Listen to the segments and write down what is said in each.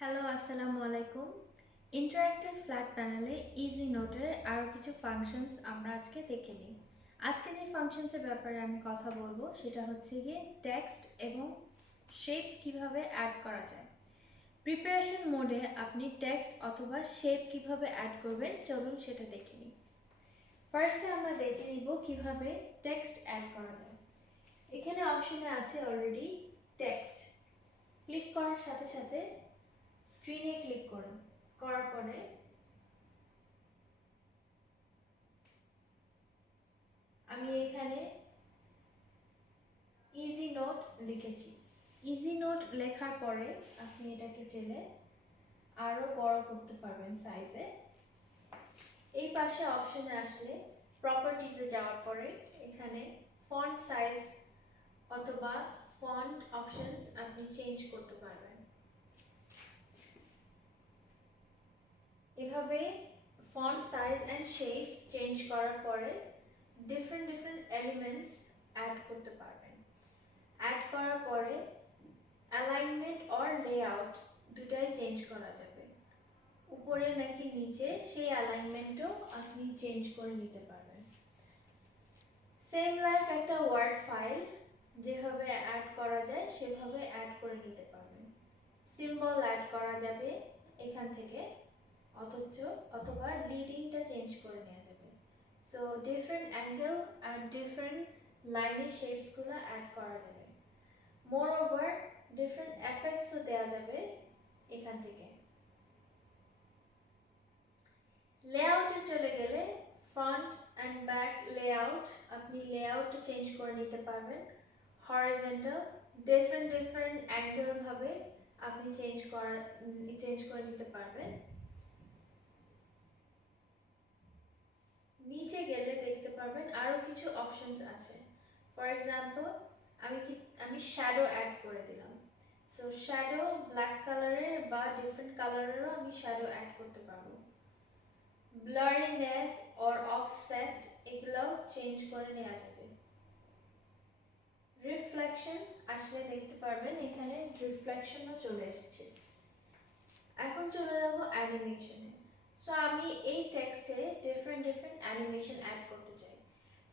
Hello, আসসালামু আলাইকুম। Interactive flat প্যানেলে ইজি নোটের আরও কিছু ফাংশনস আমরা আজকে দেখে নিই। আজকে যে ফাংশনসের ব্যাপারে আমি কথা বলবো সেটা হচ্ছে গিয়ে টেক্সট এবং শেপস কিভাবে অ্যাড করা যায়। প্রিপারেশন মোডে আপনি টেক্সট অথবা শেপ কিভাবে অ্যাড করবেন, চলুন সেটা দেখে নিই। ফার্স্টে আমরা দেখে নিব কিভাবে টেক্সট অ্যাড করা যায়। এখানে অপশনে আছে অলরেডি টেক্সট। ক্লিক করার সাথে সাথে স্ক্রিনে ক্লিক করুন। করার পরে আমি এখানে ইজি নোট লিখেছি। ইজি নোট লেখার পরে আপনি এটাকে চেলে আরো বড় করতে পারবেন সাইজে। এই পাশে অপশনে আসলে প্রপার্টিজে যাওয়ার পরে এখানে ফন্ট সাইজ অথবা ফন্ট অপশনস আপনি চেঞ্জ করতে পারবেন। এভাবে font size and shapes change করার পরে ডিফারেন্ট এলিমেন্টস অ্যাড করতে পারবেন। অ্যাড করার পরে অ্যালাইনমেন্ট অর লেআউট দুটাই চেঞ্জ করা যাবে। উপরে নাকি নিচে সেই অ্যালাইনমেন্টও আপনি চেঞ্জ করে নিতে পারবেন। সেম লাইক একটা ওয়ার্ড ফাইল যেভাবে অ্যাড করা যায় সেভাবে অ্যাড করে নিতে পারবেন। সিম্বল অ্যাড করা যাবে এখান থেকে, অথবা লিডিংটা চেঞ্জ করে নেওয়া যাবে। সো ডিফারেন্ট অ্যাঙ্গেল আর ডিফারেন্ট লাইনের শেপসগুলো অ্যাড করা যাবে। মোরওভার ডিফারেন্ট এফেক্টসও দেওয়া যাবে এখান থেকে। লেআউটে চলে গেলে ফ্রন্ট অ্যান্ড ব্যাক লেআউট, আপনি লেআউটটা চেঞ্জ করে নিতে পারবেন। হরিজন্টাল ডিফারেন্ট অ্যাঙ্গেল ভাবে আপনি চেঞ্জ করে নিতে পারবেন। নিচে গেলে দেখতে পারবেন আরো কিছু অপশনস আছে। ফর এক্সাম্পল আমি শ্যাডো অ্যাড করে দিলাম। সো শ্যাডো ব্ল্যাক কালারের বা ডিফারেন্ট কালারেরও আমি শ্যাডো অ্যাড করতে পারবো। ব্লারিনেস অর অফসেট এগুলোও চেঞ্জ করে নেওয়া যাবে। রিফ্লেকশন আসলে দেখতে পারবেন এখানে রিফ্লেকশনও চলে এসেছে। এখন চলে যাব অ্যানিমেশনে। সো আমি এই টেক্সটে ডিফারেন্ট অ্যানিমেশন অ্যাড করতে চাই।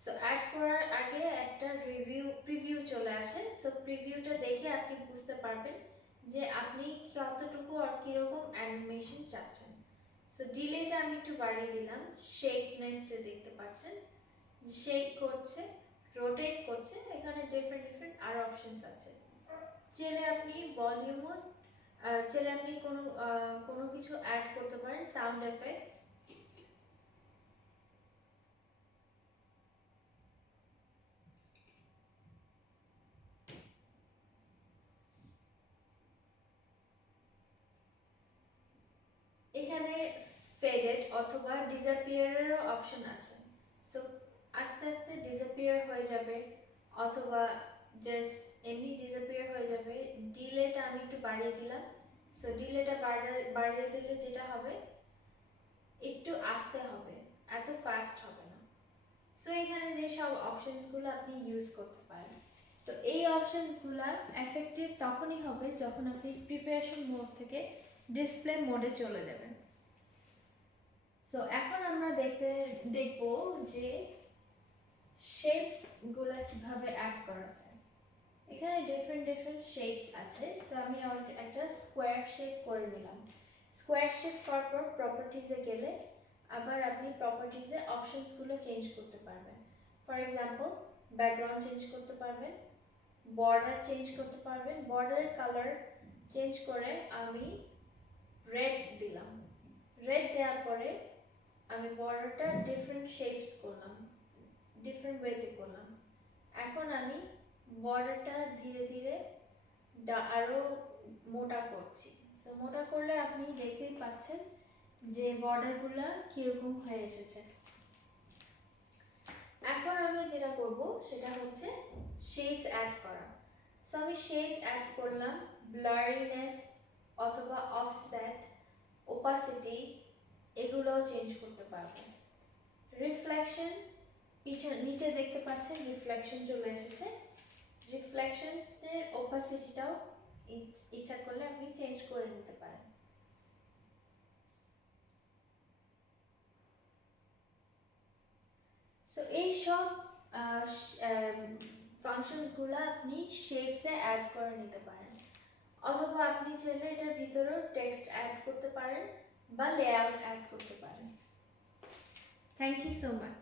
সো অ্যাড করার আগে একটা প্রিভিউ চলে আসে। সো প্রিভিউটা দেখে আপনি বুঝতে পারবেন যে আপনি কতটুকু আর কিরকম অ্যানিমেশন চাচ্ছেন। সো ডিলেটা আমি একটু বাড়িয়ে দিলাম। শেকনেসটা দেখতে পাচ্ছেন যে শেক করছে, রোটেট করছে। এখানে ডিফারেন্ট আর অপশনস আছে। চাইলে আপনি ভলিউমও চাইলে আপনি কোনো কিছু অ্যাড করতে পারেন, সাউন্ড এফেক্টস। এখানে ফেডেড অথবা ডিসঅ্যাপিয়ারেরও অপশন আছে। সো আস্তে আস্তে ডিসঅ্যাপিয়ার হয়ে যাবে অথবা জাস্ট এমনি ডিসঅ্যাপিয়ার হয়ে যাবে। ডিলেটা আমি একটু বাড়িয়ে দিলাম। সো ডিলেটা বাড়িয়ে দিলে যেটা হবে একটু আস্তে হবে, এত ফাস্ট হবে না। সো এখানে যে সব অপশনসগুলো আপনি ইউজ করতে পারেন। সো এই অপশনসগুলো এফেক্টিভ তখনই হবে যখন আপনি প্রিপারেশন মোড থেকে ডিসপ্লে মোডে চলে যাবেন। সো এখন আমরা দেখব যে শেপসগুলো কিভাবে অ্যাড করা যায়। এখানে ডিফারেন্ট শেপস আছে। সো আমি একটা স্কোয়ার শেপ করে নিলাম। স্কোয়ার শেপ করার পর প্রপার্টিজে গেলে আবার আপনি প্রপার্টিজে অপশনসগুলো চেঞ্জ করতে পারবেন। ফর এক্সাম্পল ব্যাকগ্রাউন্ড চেঞ্জ করতে পারবেন, বর্ডার চেঞ্জ করতে পারবেন। বর্ডারের কালার চেঞ্জ করে আমি রেড দিলাম। রেড দেওয়ার পরে আমি বর্ডারটা ডিফারেন্ট শেপস করলাম, ডিফারেন্ট ওয়েতে করলাম। এখন আমি বর্ডারটা ধীরে ধীরে আরো মোটা করছি। সো মোটা করলে আপনি দেখতেই পাচ্ছেন যে বর্ডারগুলো কিরকম হয়ে এসেছে। এখন আমি যেটা করব সেটা হচ্ছে শেডস অ্যাড করা। সো আমি শেডস অ্যাড করলাম। ব্লারিনেস অথবা অফসেট, ওপাসিটি এগুলোও চেঞ্জ করতে পারবেন। রিফ্লেকশন নিচে দেখতে পাচ্ছেন রিফ্লেকশন চলে এসেছে। রিফ্লেকশনের ওপাসিটিটাও ইচ্ছা করলে আপনি চেঞ্জ করে নিতে পারেন। সব ফাংশনসগুলো আপনি শেপসে অ্যাড করে নিতে পারেন, অথবা আপনি চাইলে এটার ভিতরেও টেক্সট অ্যাড করতে পারেন বা লেআউট অ্যাড করতে পারেন। Thank you so much.